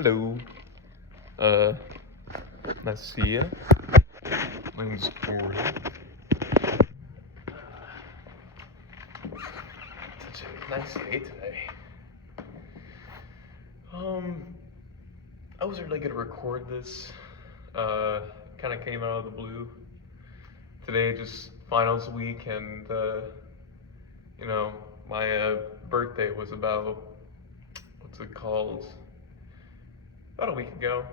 Hello. Uh, Nice to see you. My name's Corey. Such a nice day today. I wasn't really gonna record this. Kind of came out of the blue. Today, just finals week, and my birthday was about what's it called? About a week ago.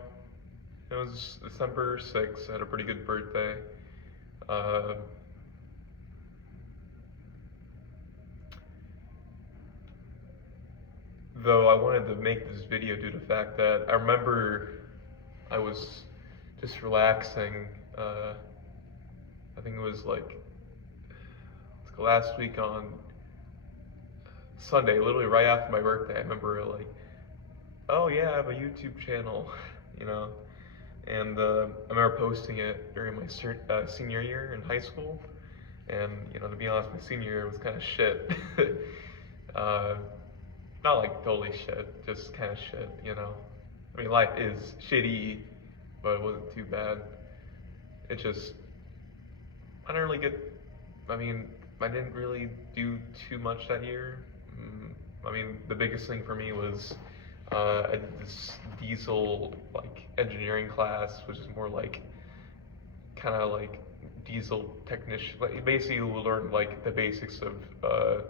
It was December 6th. I had a pretty good birthday. Uh, though I wanted to make this video due to the fact that I remember I was just relaxing. I think it was like last week on Sunday, literally right after my birthday. I remember like, oh yeah, I have a YouTube channel, you know. And I remember posting it during my senior year in high school. And, to be honest, my senior year was kind of shit. Not like totally shit, just kind of shit, I mean, life is shitty, but it wasn't too bad. It just, I didn't really I didn't really do too much that year. The biggest thing for me was I did this diesel like engineering class, which is more like kind of like diesel technician. Like basically, we learned like the basics of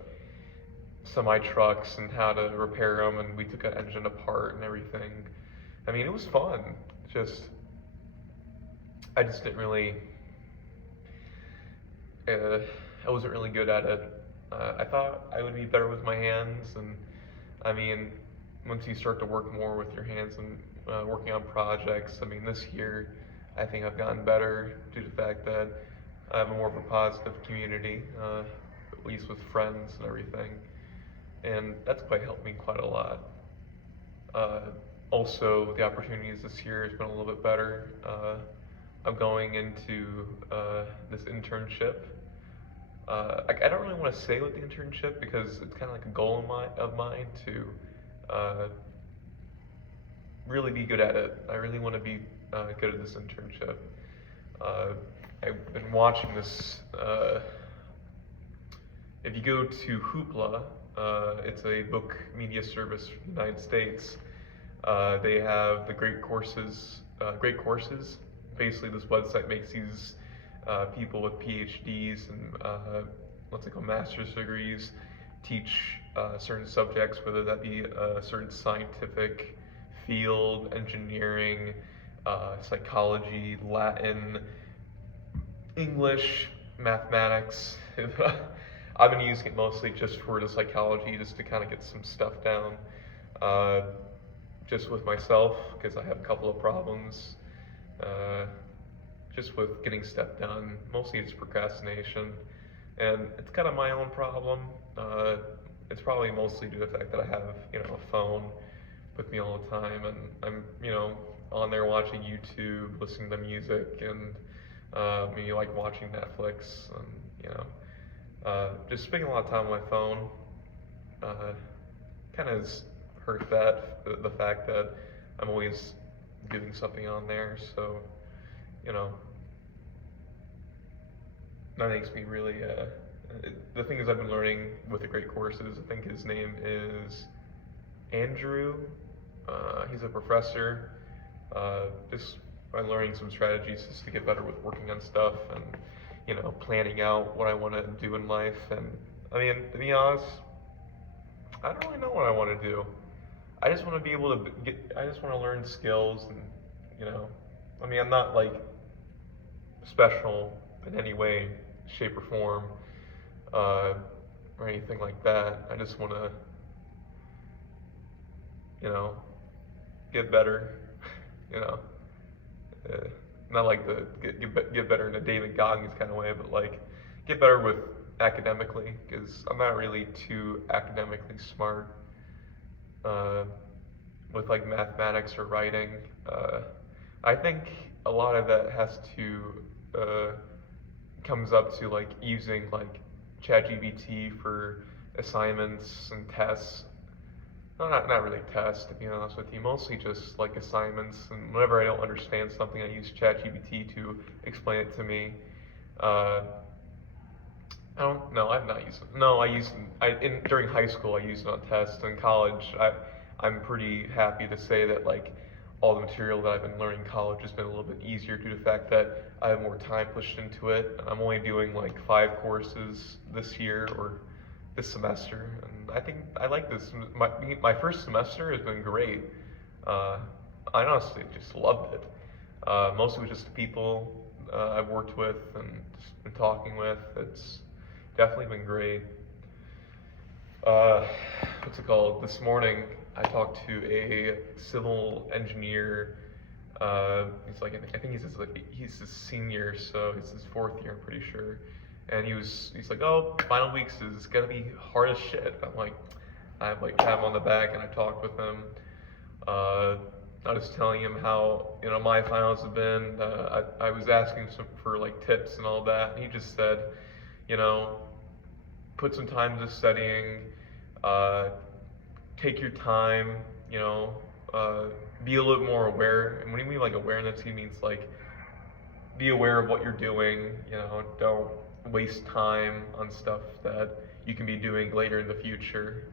semi trucks and how to repair them, and we took an engine apart and everything. I mean, it was fun. Just I just didn't really. I wasn't really good at it. I thought I would be better with my hands, and I mean, once you start to work more with your hands and working on projects, I mean, this year I think I've gotten better due to the fact that I have more of a positive community, at least with friends and everything, and that's quite helped me quite a lot. Also, the opportunities this year has been a little bit better. I'm going into this internship. I don't really want to say with the internship because it's kind of like a goal of mine to really be good at it. I really want to be good at this internship. I've been watching this. If you go to Hoopla, it's a book media service from the United States. They have the great courses. Basically, this website makes these people with PhDs and what's it called, master's degrees, teach certain subjects, whether that be a certain scientific field, engineering, psychology, Latin, English, mathematics. I've been using it mostly just for the psychology, just to kind of get some stuff down, just with myself, because I have a couple of problems. Just with getting stuff done, mostly it's procrastination, and it's kind of my own problem. It's probably mostly due to the fact that I have, a phone with me all the time, and I'm, on there watching YouTube, listening to music, and maybe like watching Netflix, and just spending a lot of time on my phone. Kind of hurt the fact that I'm always doing something on there, so. That makes me really, the thing is I've been learning with the great courses, I think his name is Andrew, he's a professor, just by learning some strategies just to get better with working on stuff and, planning out what I want to do in life. And I mean, to be honest, I don't really know what I want to do. I just want to be able to I just want to learn skills and, I'm not like special in any way, shape, or form, or anything like that. I just want to, get better, not like the get better in a David Goggins kind of way, but like get better with academically, because I'm not really too academically smart with like mathematics or writing. I think a lot of that has to comes up to like using like ChatGPT for assignments and tests. no, not really tests, to be honest with you. Mostly just like assignments. And whenever I don't understand something, I use ChatGPT to explain it to me. Uh, I don't. No, I've not used it. No, I used. During high school, I used it on tests. In college, I'm pretty happy to say that like all the material that I've been learning in college has been a little bit easier due to the fact that I have more time pushed into it. And I'm only doing like 5 courses this year or this semester, and I think I like this. My first semester has been great. Uh, I honestly just loved it. Mostly with just the people I've worked with and just been talking with. It's definitely been great. Uh, what's it called? This morning I talked to a civil engineer. He's like, I think he's a senior, so it's his 4th year, I'm pretty sure. And he's like, oh, final weeks is gonna be hard as shit. I like pat him on the back, and I talked with him. I was telling him how my finals have been. I was asking for like tips and all that, and he just said, you know, put some time into studying. Take your time. Be a little more aware. And when you mean like awareness, he means like be aware of what you're doing. Don't waste time on stuff that you can be doing later in the future.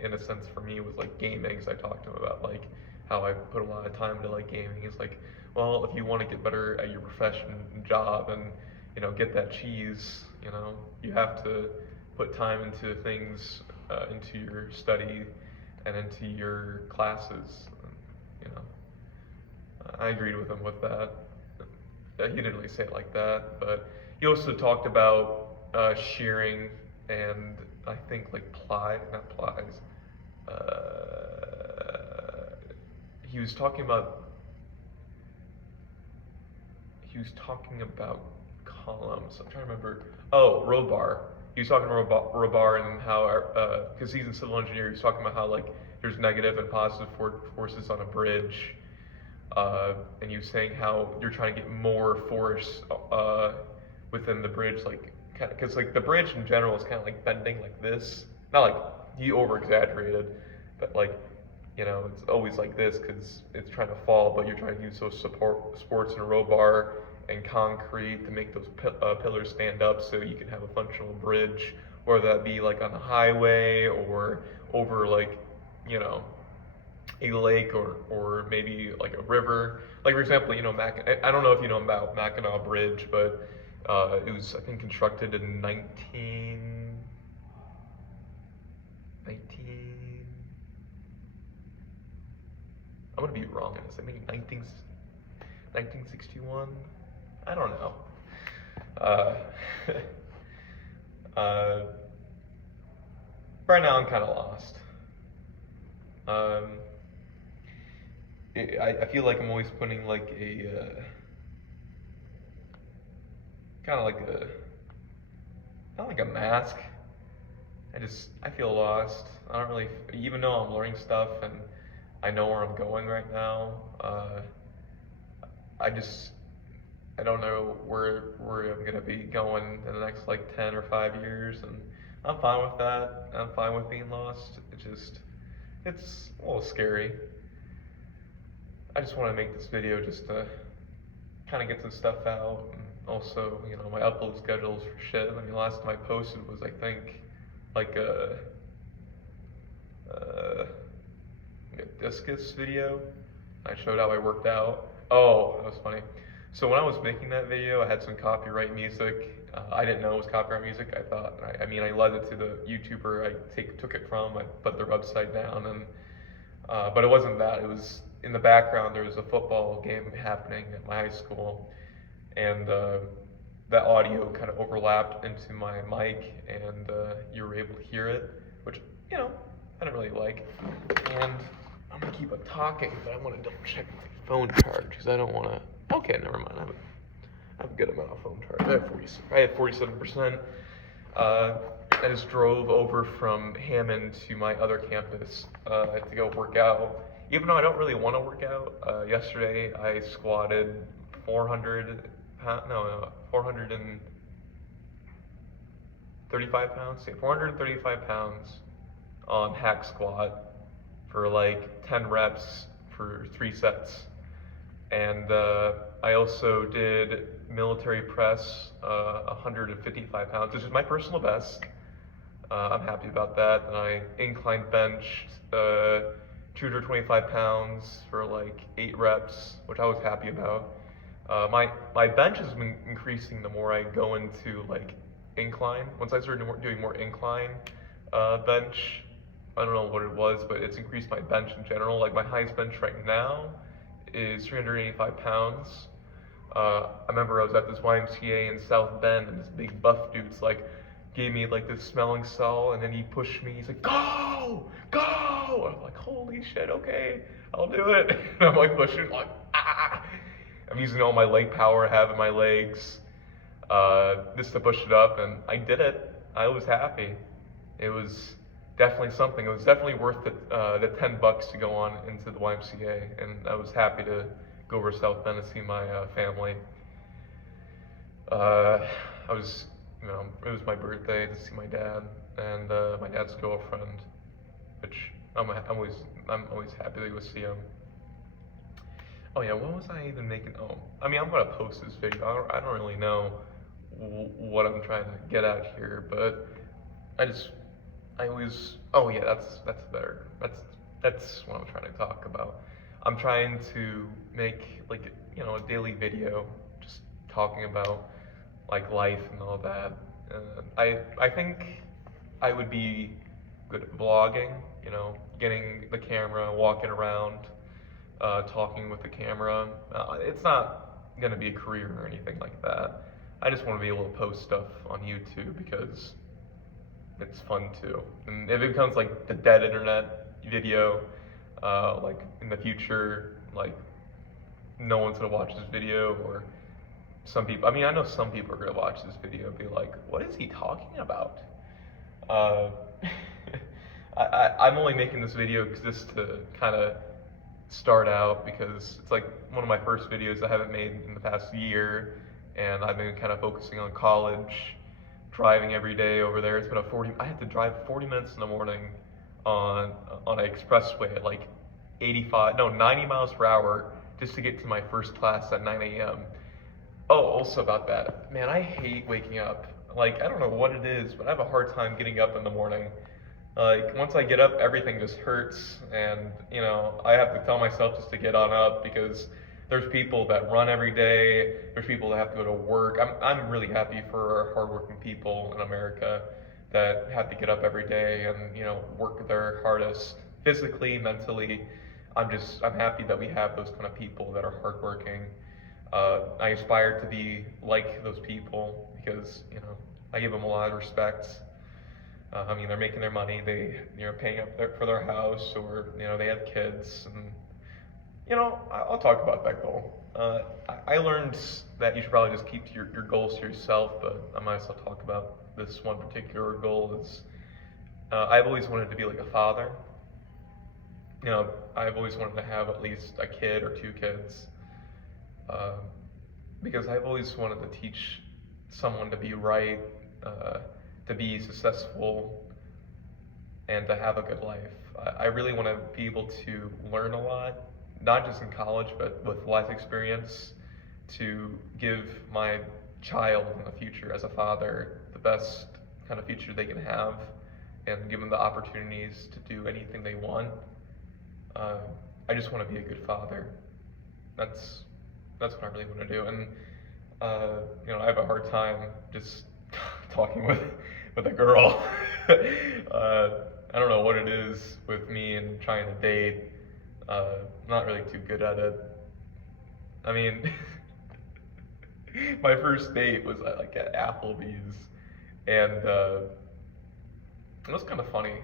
In a sense, for me, it was like gaming. Because I talked to him about like how I put a lot of time into like gaming. It's like, well, if you want to get better at your profession, job, and get that cheese, you have to put time into things, into your study and into your classes. I agreed with him with that. He didn't really say it like that, but he also talked about shearing and I think like not plies. He was talking about columns. I'm trying to remember. Oh, row bar. He was talking about row bar and how, because he's in civil engineering, he was talking about how like there's negative and positive forces on a bridge. And you saying how you're trying to get more force within the bridge, like because like the bridge in general is kind of like bending like this. Not like you over exaggerated, but like it's always like this because it's trying to fall, but you're trying to use those supports in a row bar and concrete to make those pillars stand up so you can have a functional bridge, whether that be like on a highway or over like a lake or maybe like a river. Like for example, I don't know if you know about Mackinac Bridge, but it was I think constructed in 19. I'm gonna be wrong in this. I think 1961. I don't know. Right now I'm kind of lost. I feel like I'm always putting like a kind of like a not like a mask. I feel lost. I don't really, even though I'm learning stuff and I know where I'm going right now. I don't know where I'm gonna be going in the next like 10 or 5 years, and I'm fine with that. I'm fine with being lost. It's a little scary. I just want to make this video just to kind of get some stuff out, and also, my upload schedules for shit. I mean, last time I posted was, I think, like a discus video. I showed how I worked out. Oh, that was funny. So when I was making that video, I had some copyright music. I didn't know it was copyright music. I led it to the YouTuber I took it from. I put their website down, and but it wasn't that. It was in the background. There was a football game happening at my high school, and that audio kind of overlapped into my mic, and you were able to hear it, which I didn't really like. And I'm gonna keep on talking, but I want to double check my phone charge because I don't want to. Okay, never mind. I have a good amount of phone charge. I have 47%. I just drove over from Hammond to my other campus to go work out. Even though I don't really want to work out, yesterday I squatted 435 pounds. Yeah, 435 pounds on hack squat. for like 10 reps for 3 sets. And I also did military press, 155 pounds, which is my personal best. I'm happy about that. And I incline bench, 225 pounds for like 8 reps, which I was happy about. My bench has been increasing the more I go into like incline. Once I started doing more incline bench, I don't know what it was, but it's increased my bench in general. Like my highest bench right now is 385 pounds. I remember I was at this YMCA in South Bend, and this big buff dude's like gave me like this smelling salve, and then he pushed me. He's like, "Go, go!" And I'm like, "Holy shit, okay, I'll do it." And I'm like pushing, like, ah. I'm using all my leg power I have in my legs, just to push it up, and I did it. I was happy. It was definitely something. It was definitely worth the $10 to go on into the YMCA, and I was happy to go over to South Bend to see my family. I was, it was my birthday to see my dad and my dad's girlfriend, which I'm always happy to go see him. Oh yeah, what was I even making? Oh, I mean, I'm gonna post this video. I don't really know what I'm trying to get at here, but oh yeah, that's better. That's what I'm trying to talk about. I'm trying to make like, a daily video, just talking about like life and all that. I think I would be good at vlogging, getting the camera, walking around, talking with the camera. It's not gonna be a career or anything like that. I just want to be able to post stuff on YouTube because it's fun too. And if it becomes like the dead internet video, like in the future, like no one's gonna watch this video, or some people, I know some people are gonna watch this video and be like, what is he talking about? I'm only making this video just to kind of start out, because it's like one of my first videos I haven't made in the past year, and I've been kind of focusing on college, driving every day over there. It's been I had to drive 40 minutes in the morning on an expressway at like 90 miles per hour just to get to my first class at 9 a.m. Oh, also about that, man, I hate waking up. Like, I don't know what it is, but I have a hard time getting up in the morning. Like, once I get up, everything just hurts, and, I have to tell myself just to get on up, because there's people that run every day, there's people that have to go to work. I'm really happy for our hardworking people in America that have to get up every day and, work their hardest, physically, mentally. I'm happy that we have those kind of people that are hardworking. I aspire to be like those people, because, I give them a lot of respect. They're making their money, they're paying up for their house, or, they have kids, and, I'll talk about that goal. I learned that you should probably just keep your goals to yourself, but I might as well talk about this one particular goal. I've always wanted to be like a father. I've always wanted to have at least a kid or 2 kids, because I've always wanted to teach someone to be right, to be successful, and to have a good life. I really want to be able to learn a lot, not just in college, but with life experience, to give my child in the future, as a father, the best kind of future they can have, and give them the opportunities to do anything they want. I just want to be a good father. That's what I really want to do. And I have a hard time just talking with a girl. I don't know what it is with me and trying to date. I'm not really too good at it. My first date was at Applebee's, and it was kind of funny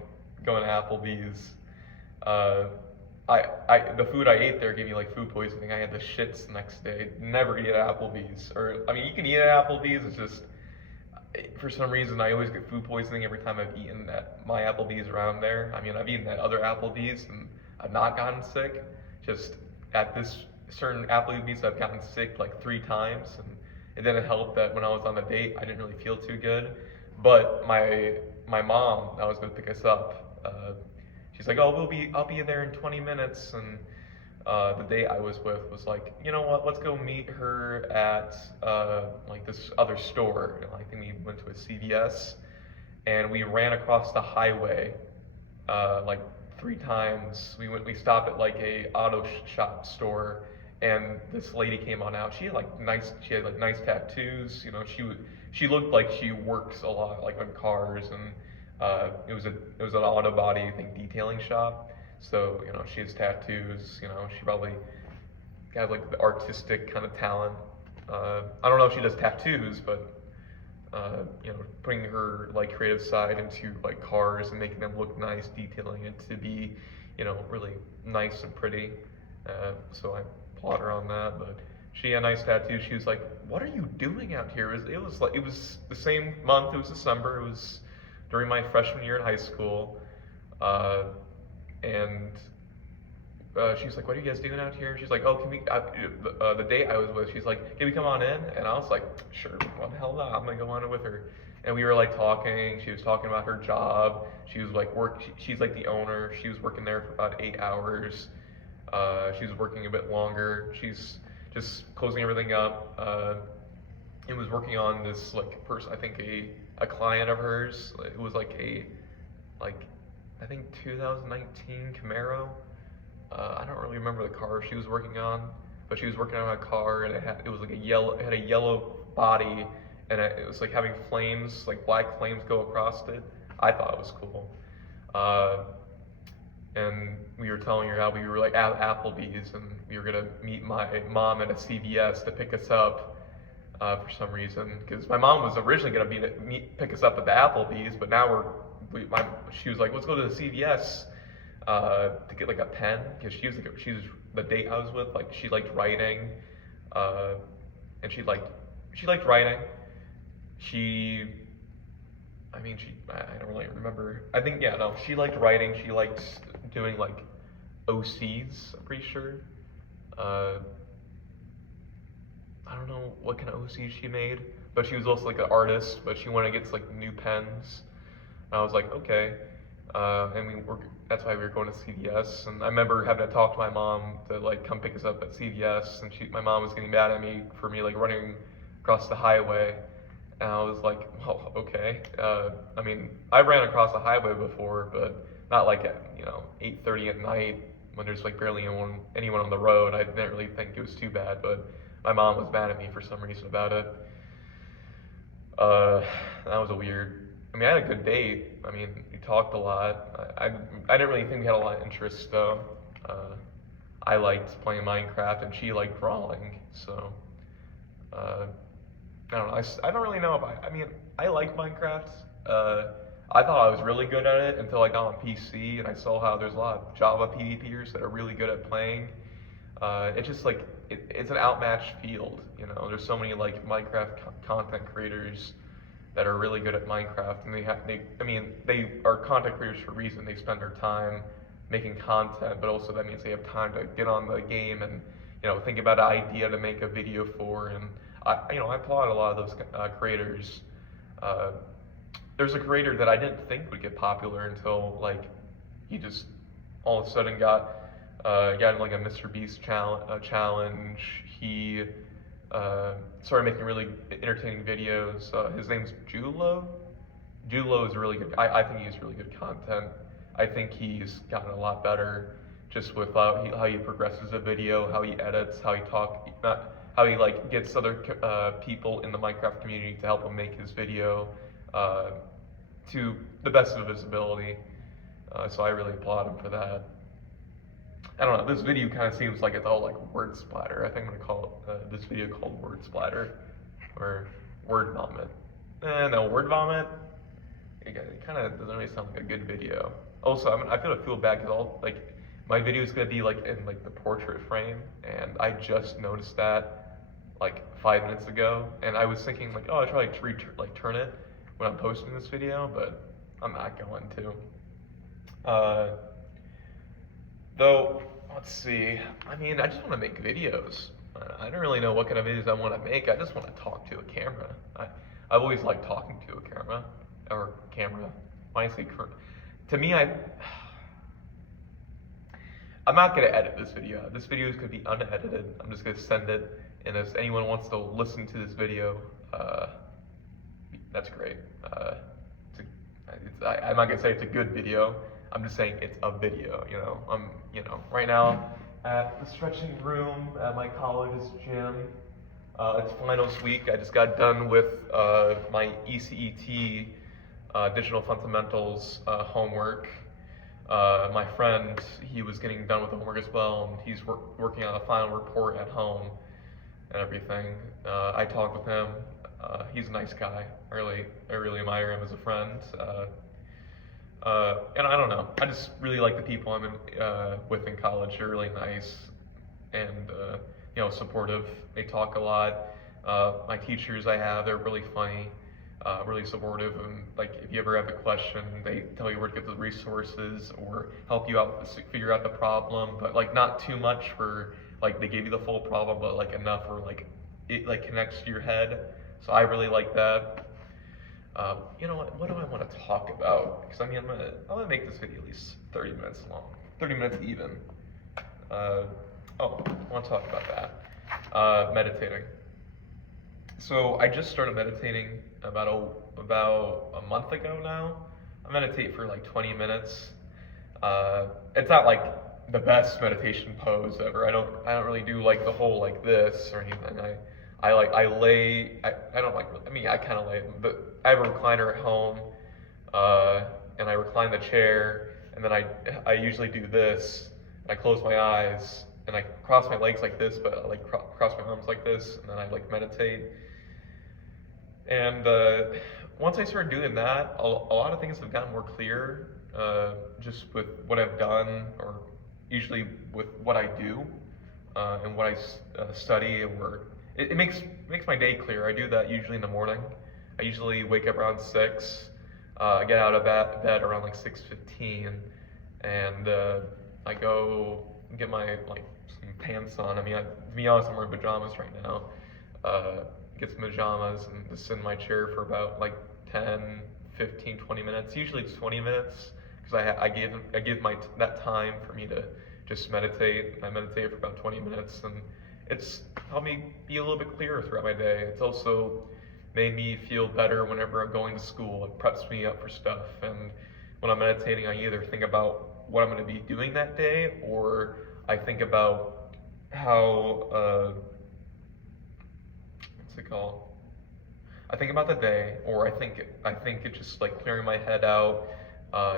going to Applebee's. The food I ate there gave me food poisoning. I had the shits the next day. Never eat at Applebee's. You can eat at Applebee's, it's just, for some reason, I always get food poisoning every time I've eaten at my Applebee's around there. I've eaten at other Applebee's and I've not gotten sick. Just at this certain Applebee's, I've gotten sick 3 times, and it didn't help that when I was on the date, I didn't really feel too good. But my mom, that was going to pick us up, she's like, oh, I'll be there in 20 minutes. And the date I was with was like, you know what, let's go meet her at like this other store. I think we went to a CVS, and we ran across the highway like 3 times. We stopped at like a auto shop store, and this lady came on out. She had like nice tattoos. You know, she looked like she works a lot, like on cars, and it was an auto body, I think, detailing shop. So, you know, she has tattoos. You know, she probably has like the artistic kind of talent. I don't know if she does tattoos, but you know, putting her like creative side into like cars and making them look nice, detailing it to be, you know, really nice and pretty. So I applaud her on that. But she had a nice tattoo. She was like, "What are you doing out here?" It was the same month. It was December. It was during my freshman year in high school, and she was like, "What are you guys doing out here?" She's like, "Oh, can we?" The date I was with, she's like, "Can we come on in?" And I was like, "Sure, what the hell not? I'm gonna go on in with her." And we were like talking. She was talking about her job. She was like she's like the owner. She was working there for about 8 hours. She was working a bit longer. She's just closing everything up. And was working on this like person. I think a client of hers. It was like I think 2019 Camaro. I don't really remember the car she was working on, but she was working on a car, and it was like it had a yellow body, and it was like having flames, like black flames go across it. I thought it was cool. And we were telling her how we were like at Applebee's, and we were gonna meet my mom at a CVS to pick us up for some reason, because my mom was originally gonna pick us up at the Applebee's, but now she was like, let's go to the CVS to get like a pen, because she was the date I was with, like she liked writing, and she liked writing. I don't really remember. I think, yeah, no, she liked writing. She liked doing like OCs, I'm pretty sure. I don't know what kind of OCs she made, but she was also like an artist, but she wanted to get like new pens. And I was like, okay. And that's why we were going to CVS. And I remember having to talk to my mom to like come pick us up at CVS, and my mom was getting mad at me for me like running across the highway. And I was like, well, okay. I mean, I ran across the highway before, but not like at 8:30 at night when there's like barely anyone on the road. I didn't really think it was too bad, but my mom was mad at me for some reason about it. That was I mean, I had a good date. I mean, we talked a lot. I didn't really think we had a lot of interest though. I liked playing Minecraft, and she liked drawing, so I don't know. I don't really know I mean, I like Minecraft. I thought I was really good at it until I got on PC, and I saw how there's a lot of Java PvPers that are really good at playing. It's just like it's an outmatched field. You know, there's so many like Minecraft content creators that are really good at Minecraft, and they are content creators for a reason. They spend their time making content, but also that means they have time to get on the game and think about an idea to make a video for. And I applaud a lot of those creators. There's a creator that I didn't think would get popular until like he just all of a sudden got in like a Mr. Beast challenge. He started making really entertaining videos. His name's Julo. Julo is really good. I think he's really good content. I think he's gotten a lot better just with how he progresses a video, how he edits, how he like gets other people in the Minecraft community to help him make his video to the best of his ability. So I really applaud him for that. I don't know, this video kind of seems like it's all like word splatter. I think I'm going to call this video called Word Splatter, or Word Vomit. No, Word Vomit, it kind of doesn't really sound like a good video. Also, I feel bad because my video is going to be like in like the portrait frame, and I just noticed that like 5 minutes ago, and I was thinking like, oh, I should like turn it when I'm posting this video, but I'm not going to. Though, let's see, I mean, I just want to make videos. I don't really know what kind of videos I want to make. I just want to talk to a camera. I've always liked talking to a camera, or camera. When I say to me, I'm not gonna edit this video out. This video is gonna be unedited. I'm just gonna send it, and if anyone wants to listen to this video, that's great. I'm not gonna say it's a good video. I'm just saying it's a video. I'm right now at the stretching room at my college's gym. It's finals week. I just got done with my ECET digital fundamentals homework. My friend, he was getting done with the homework as well, and he's working on a final report at home and everything. I talked with him. He's a nice guy. I really admire him as a friend. And I don't know. I just really like the people I'm with in college. They're really nice and supportive. They talk a lot. My teachers I have, they're really funny, really supportive, and like if you ever have a question, they tell you where to get the resources or help you out figure out the problem, but like not too much where like they give you the full problem, but like enough where like it like connects to your head. So I really like that. What do I want to talk about? Because I'm gonna make this video at least 30 minutes long, 30 minutes even. I want to talk about that. Meditating. So I just started meditating about a month ago now. I meditate for like 20 minutes. It's not like the best meditation pose ever. I don't really do like the whole like this or anything. I lay. I don't like. I mean, I kind of lay, but I have a recliner at home, and I recline the chair, and then I usually do this. And I close my eyes, and I cross my legs like this, but I like cross my arms like this, and then I like meditate. And once I started doing that, a lot of things have gotten more clear, just with what I've done, or usually with what I do, and what I study and work. It makes my day clear. I do that usually in the morning. I usually wake up around 6. I get out of bed around like 6:15, and I go get my some pants on. I mean, to be honest, I'm wearing pajamas right now. Get some pajamas and just sit in my chair for about like 10, 15, 20 minutes. Usually it's 20 minutes because I give that time for me to just meditate. I meditate for about 20 minutes, and it's helped me be a little bit clearer throughout my day. It's also made me feel better whenever I'm going to school. It preps me up for stuff. And when I'm meditating, I either think about what I'm going to be doing that day, or I think about how, what's it called? I think about the day, or I think it's just like clearing my head out,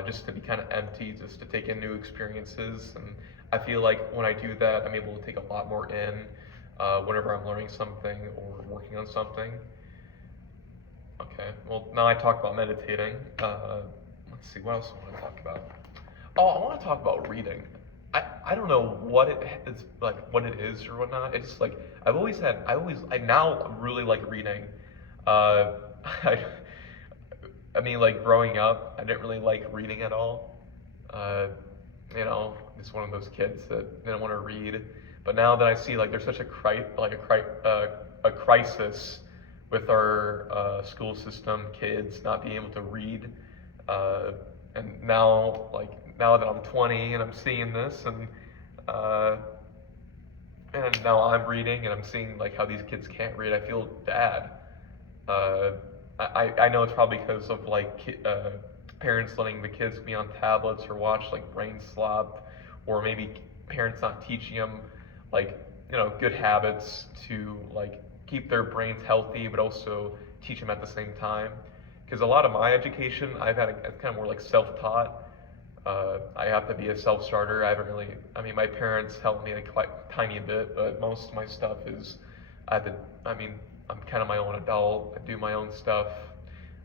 just to be kind of empty, just to take in new experiences. And I feel like when I do that, I'm able to take a lot more in whenever I'm learning something or working on something. Okay, well, now I talked about meditating. Let's see, what else I want to talk about? Oh, I want to talk about reading. I don't know what it is or whatnot. It's like I now really like reading. I mean, like growing up, I didn't really like reading at all. Just one of those kids that didn't want to read. But now that I see like there's such a crisis with our school system, kids not being able to read, and now that I'm 20 and I'm seeing this, and now I'm reading and I'm seeing like how these kids can't read, I feel bad. I know it's probably because of parents letting the kids be on tablets or watch like Brain Slop, or maybe parents not teaching them good habits to keep their brains healthy, but also teach them at the same time. Because a lot of my education, I've had it's kind of more like self-taught. I have to be a self-starter. My parents helped me quite a tiny bit, but most of my stuff is, I'm kind of my own adult. I do my own stuff.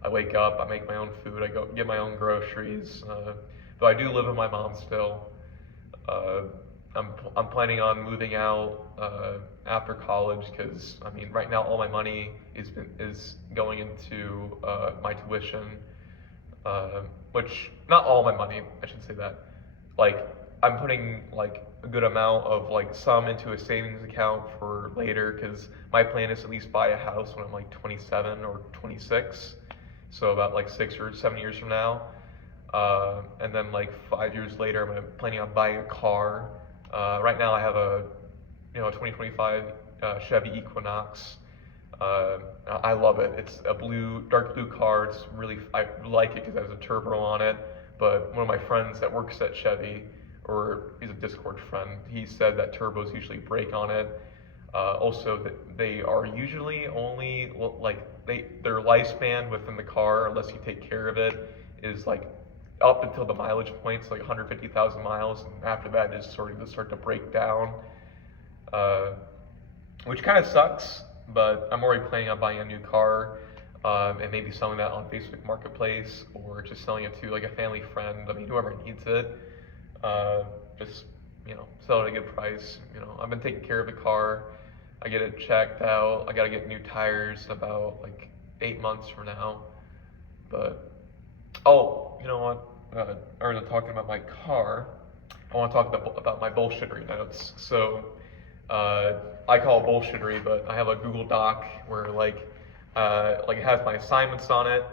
I wake up, I make my own food, I go get my own groceries. Though I do live with my mom still. I'm planning on moving out after college because right now all my money is going into my tuition, which not all my money, I should say that. I'm putting a good amount of some into a savings account for later, because my plan is to at least buy a house when I'm 27 or 26, so about 6 or 7 years from now. And then 5 years later, I'm planning on buying a car. Right now I have a 2025 Chevy Equinox. I love it. It's a dark blue car. It's really, I like it because it has a turbo on it. But one of my friends that works at Chevy, or he's a Discord friend, he said that turbos usually break on it. Also, that they are usually only their lifespan within the car, unless you take care of it, is like up until the mileage points, like 150,000 miles, and after that is sort of start to break down, uh, which kind of sucks. But I'm already planning on buying a new car, and maybe selling that on Facebook Marketplace, or just selling it to like a family friend. I mean, whoever needs it. Just sell it at a good price. I've been taking care of the car. I get it checked out. I gotta get new tires in about like 8 months from now. But oh, you know what? Other than talking about my car, I want to talk about my bullshittery notes. So I call it bullshittery, but I have a Google Doc where it has my assignments on it,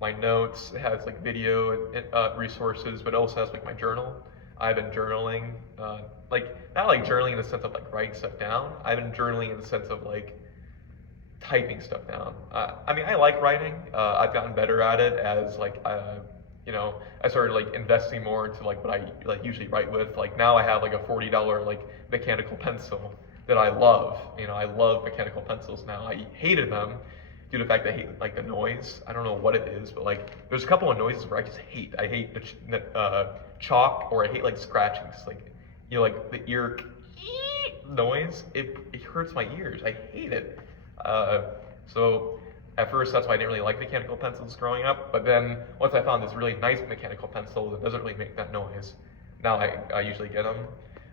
my notes. It has like video resources, but it also has like my journal. I've been journaling, not like journaling in the sense of like writing stuff down. I've been journaling in the sense of like typing stuff down. I mean, I like writing. I've gotten better at it as I started like investing more into like what I like usually write with. Like now I have like a $40 like mechanical pencil that I love. I love mechanical pencils now. I hated them due to the fact that I hate like the noise. I don't know what it is, but like there's a couple of noises where I just hate. I hate the chalk, or I hate like scratching. It's like like the ear noise. It hurts my ears. I hate it. So at first that's why I didn't really like mechanical pencils growing up. But then once I found this really nice mechanical pencil that doesn't really make that noise, now I usually get them.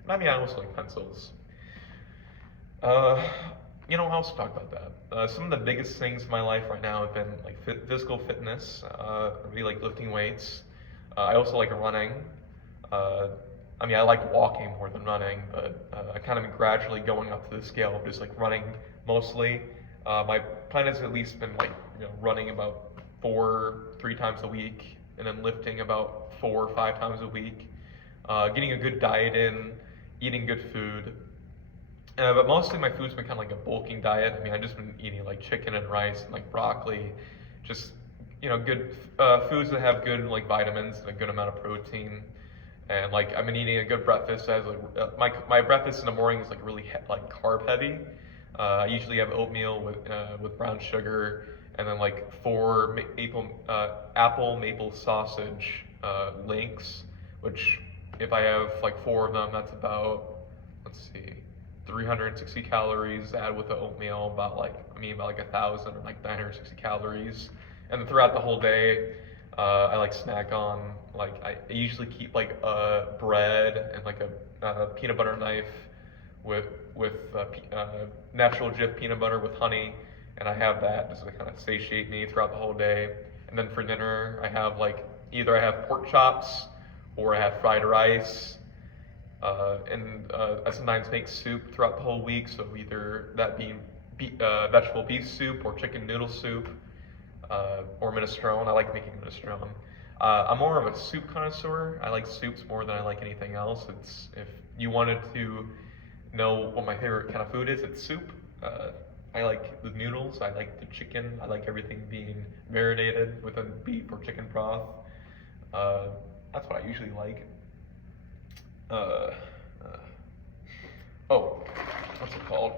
And I mean, I also like pencils. What else to talk about that? Some of the biggest things in my life right now have been like physical fitness, really like lifting weights. I also like running. I mean, I like walking more than running, but I kind of been gradually going up to the scale of just like running mostly. My plan has at least been like running about 3 times a week, and then lifting about 4 or 5 times a week. Getting a good diet in, eating good food. But mostly my food's been kind of like a bulking diet. I mean, I've just been eating like chicken and rice and like broccoli, just good foods that have good like vitamins and a good amount of protein. And like I've been eating a good breakfast. As my breakfast in the morning is like really like carb heavy. I usually have oatmeal with brown sugar, and then like 4 apple maple sausage links, which if I have like 4 of them, that's about 360 calories. Add with the oatmeal about like 1,000 or like 960 calories. And then throughout the whole day, I like snack on I usually keep like bread and like a peanut butter knife with natural Jif peanut butter with honey, and I have that just to kind of satiate me throughout the whole day. And then for dinner, I have either I have pork chops or I have fried rice. And I sometimes make soup throughout the whole week, so either that being vegetable beef soup or chicken noodle soup, or minestrone. I like making minestrone. I'm more of a soup connoisseur. I like soups more than I like anything else. If you wanted to know what my favorite kind of food is, it's soup. I like the noodles. I like the chicken. I like everything being marinated within beef or chicken broth. That's what I usually like. What's it called?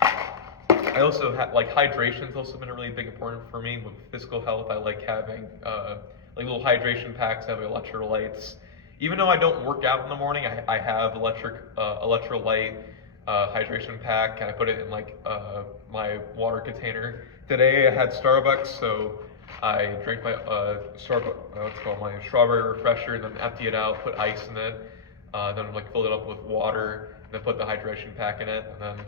I also have hydration's also been a really big important for me with physical health. I like having little hydration packs, having electrolytes. Even though I don't work out in the morning, I have electrolyte hydration pack, and I put it in my water container. Today I had Starbucks, so I drank my my strawberry refresher, and then empty it out, put ice in it, then fill it up with water, and then put the hydration pack in it, and then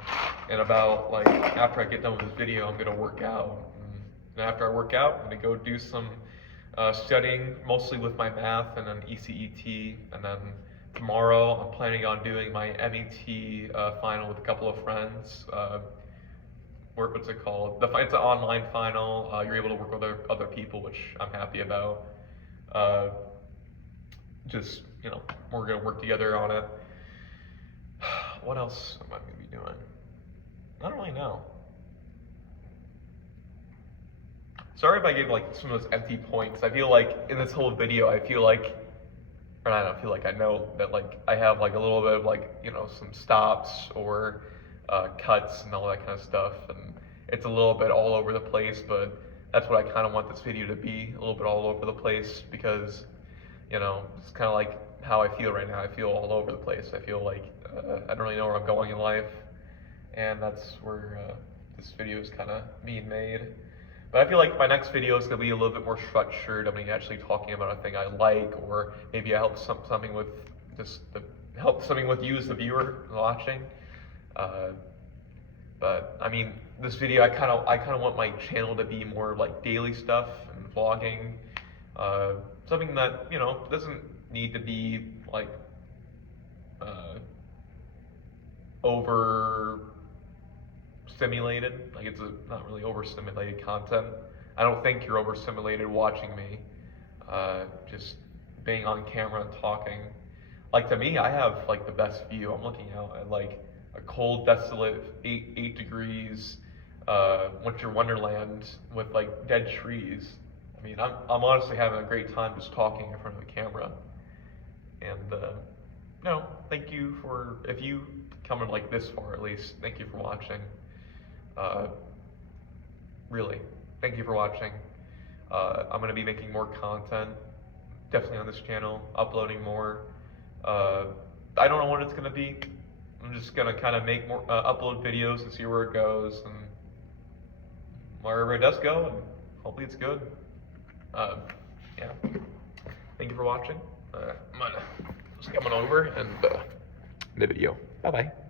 after I get done with this video, I'm gonna work out. And after I work out, I'm gonna go do some studying, mostly with my math and then ECET, and then tomorrow I'm planning on doing my MET final with a couple of friends. What's it called? It's an online final. You're able to work with other people, which I'm happy about. just, we're gonna work together on it. What else am I gonna be doing? I don't really know. Sorry if I gave like some of those empty points. I feel like in this whole video, I know that like I have like a little bit of like, some stops or cuts and all that kind of stuff. And it's a little bit all over the place, but that's what I kind of want this video to be, a little bit all over the place, because, it's kind of like how I feel right now. I feel all over the place. I feel like I don't really know where I'm going in life, and that's where this video is kind of being made. But I feel like my next video is going to be a little bit more structured. I'm going to be actually talking about a thing I like, or maybe I help something with you as the viewer watching. But I mean, this video, I kind of want my channel to be more like daily stuff and vlogging, something that doesn't need to be like over stimulated. Like, it's not really overstimulated content. I don't think you're overstimulated watching me just being on camera and talking. Like, to me, I have like the best view. I'm looking out at like a cold, desolate 8 degrees winter wonderland with like dead trees. I mean, I'm honestly having a great time just talking in front of the camera. And thank you for, if you come in like this far at least, thank you for watching. Really, thank you for watching. I'm going to be making more content, definitely on this channel, uploading more. I don't know what it's going to be. I'm just going to kind of make more, upload videos and see where it goes, and wherever it does go, and hopefully it's good. Yeah. Thank you for watching. I'm just coming over and the video. Bye-bye.